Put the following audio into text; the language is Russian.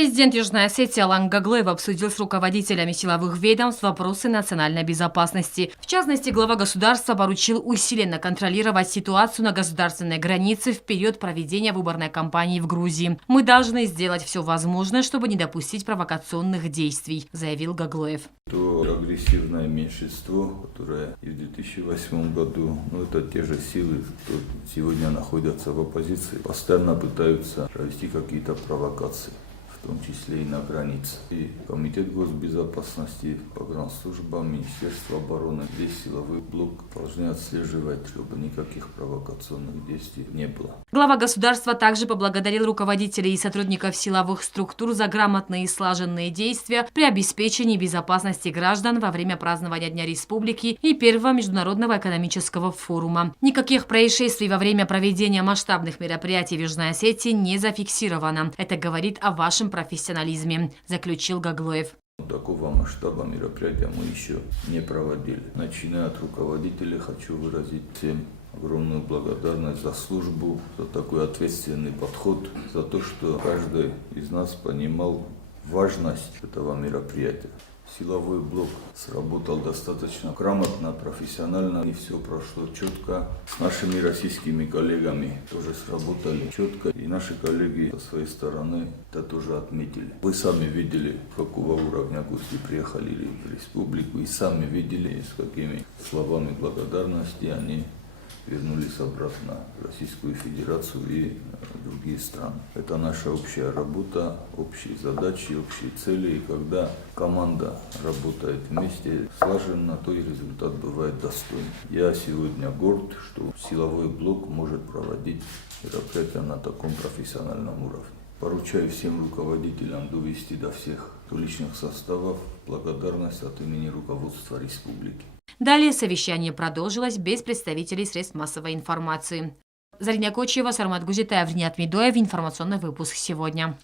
Президент Южной Осетии Алан Гаглоев обсудил с руководителями силовых ведомств вопросы национальной безопасности. В частности, глава государства поручил усиленно контролировать ситуацию на государственной границе в период проведения выборной кампании в Грузии. «Мы должны сделать все возможное, чтобы не допустить провокационных действий», заявил Гаглоев. То агрессивное меньшинство, которое и в 2008 году, это те же силы, кто сегодня находятся в оппозиции, постоянно пытаются провести какие-то провокации, в том числе и на границе. И Комитет госбезопасности, погранслужба, Министерство обороны, весь силовой блок должны отслеживать, чтобы никаких провокационных действий не было. Глава государства также поблагодарил руководителей и сотрудников силовых структур за грамотные и слаженные действия при обеспечении безопасности граждан во время празднования Дня Республики и Первого международного экономического форума. Никаких происшествий во время проведения масштабных мероприятий в Южной Осетии не зафиксировано. Это говорит о вашем профессионализме, заключил Гаглоев. Такого масштаба мероприятия мы еще не проводили. Начиная от руководителей, хочу выразить всем огромную благодарность за службу, за такой ответственный подход, за то, что каждый из нас понимал важность этого мероприятия. Силовой блок сработал достаточно грамотно, профессионально, и все прошло четко. С нашими российскими коллегами тоже сработали четко, и наши коллеги со своей стороны это тоже отметили. Вы сами видели, какого уровня гости приехали в республику, и сами видели, с какими словами благодарности они вернулись обратно в Российскую Федерацию и другие страны. Это наша общая работа, общие задачи, общие цели. И когда команда работает вместе слаженно, то и результат бывает достойный. Я сегодня горд, что силовой блок может проводить мероприятия на таком профессиональном уровне. Поручаю всем руководителям довести до всех личных составов благодарность от имени руководства республики. Далее совещание продолжилось без представителей средств массовой информации. Зарина Кочева, Сармат Гузитаев, Ринат Медоев. Информационный выпуск сегодня.